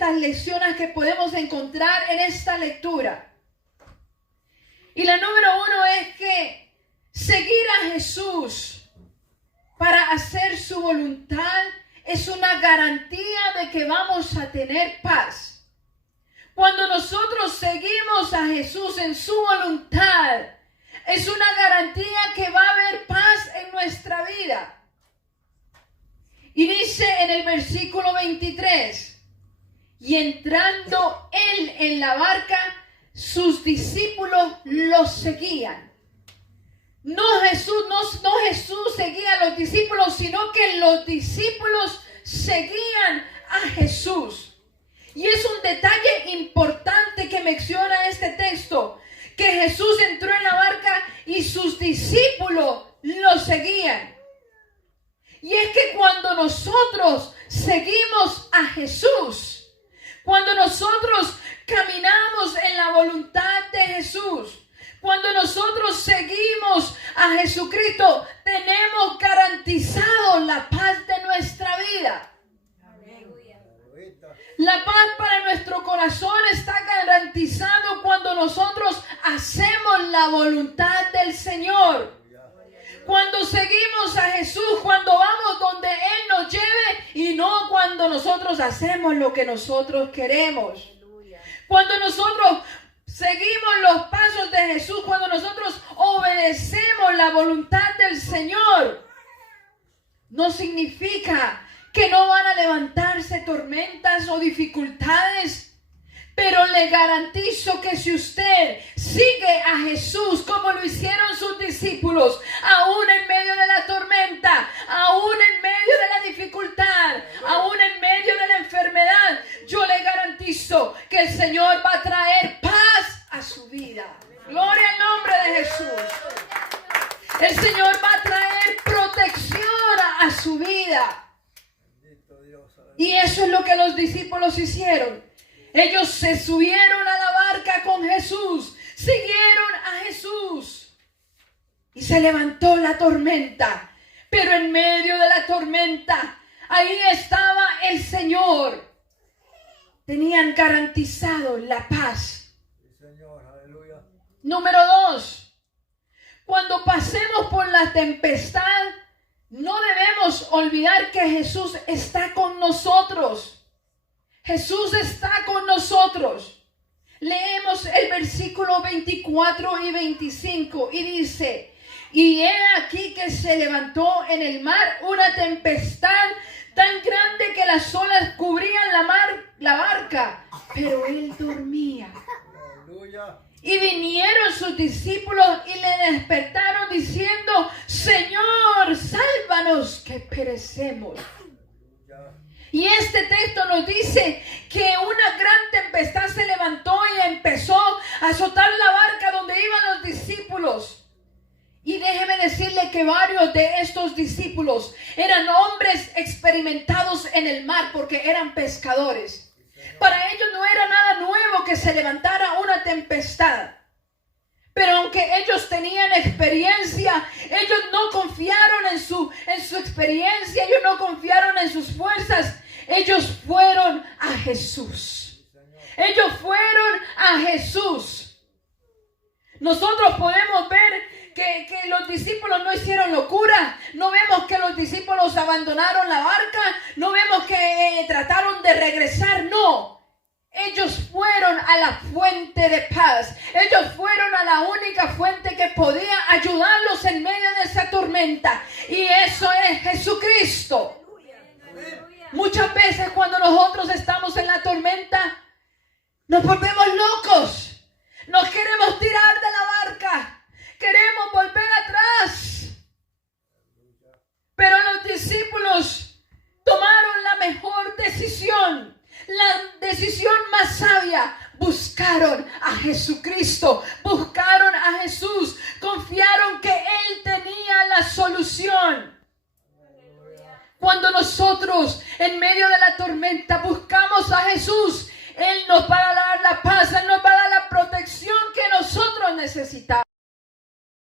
estas lecciones que podemos encontrar en esta lectura. Y la número 1 es que seguir a Jesús para hacer su voluntad es una garantía de que vamos a tener paz. Cuando nosotros seguimos a Jesús en su voluntad, es una garantía que va a haber paz en nuestra vida. Y dice en el versículo 23, y entrando él en la barca, sus discípulos lo seguían. No Jesús seguía a los discípulos, sino que los discípulos seguían a Jesús. Y es un detalle importante que menciona este texto, que Jesús entró en la barca y sus discípulos lo seguían. Y es que cuando nosotros seguimos a Jesús, cuando nosotros caminamos en la voluntad de Jesús, cuando nosotros seguimos a Jesucristo, tenemos garantizado la paz de nuestra vida. La paz para nuestro corazón está garantizado cuando nosotros hacemos la voluntad del Señor. Cuando seguimos a Jesús, cuando vamos donde Él nos lleve y no cuando nosotros hacemos lo que nosotros queremos. Cuando nosotros seguimos los pasos de Jesús, cuando nosotros obedecemos la voluntad del Señor, no significa que no van a levantarse tormentas o dificultades. Pero le garantizo que si usted sigue a Jesús como lo hicieron sus discípulos, aún en medio de la tormenta, aún en medio de la dificultad, aún en medio de la enfermedad, yo le garantizo que el Señor va a traer paz a su vida. Gloria al nombre de Jesús. El Señor va a traer protección a su vida. Y eso es lo que los discípulos hicieron. Ellos se subieron a la barca con Jesús, siguieron a Jesús y se levantó la tormenta. Pero en medio de la tormenta, ahí estaba el Señor. Tenían garantizado la paz. Señor, aleluya. Número 2, cuando pasemos por la tempestad, no debemos olvidar que Jesús está con nosotros. Jesús está con nosotros. Leemos el versículo 24 y 25 y dice: y he aquí que se levantó en el mar una tempestad tan grande que las olas cubrían la barca, pero él dormía. Aleluya. Y vinieron sus discípulos y le despertaron diciendo: Señor, sálvanos que perecemos. Y este texto nos dice que una gran tempestad se levantó y empezó a azotar la barca donde iban los discípulos. Y déjeme decirle que varios de estos discípulos eran hombres experimentados en el mar porque eran pescadores. Para ellos no era nada nuevo que se levantara una tempestad. Pero aunque ellos tenían experiencia, ellos no confiaron en su experiencia, ellos no confiaron en sus fuerzas. Ellos fueron a Jesús. Ellos fueron a Jesús. Nosotros podemos ver que los discípulos no hicieron locura. No vemos que los discípulos abandonaron la barca. No vemos que trataron de regresar. No. Ellos fueron a la fuente de paz. Ellos fueron a la única fuente que podía ayudarlos en medio de esa tormenta. Y eso es Jesucristo. Muchas veces cuando nosotros estamos en la tormenta, nos volvemos locos. Nos queremos tirar de la barca. Queremos volver atrás. Pero los discípulos tomaron la mejor decisión. La decisión más sabia. Buscaron a Jesucristo, buscaron a Jesús, confiaron que Él tenía la solución. Cuando nosotros en medio de la tormenta buscamos a Jesús, Él nos va a dar la paz, Él nos va a dar la protección que nosotros necesitamos.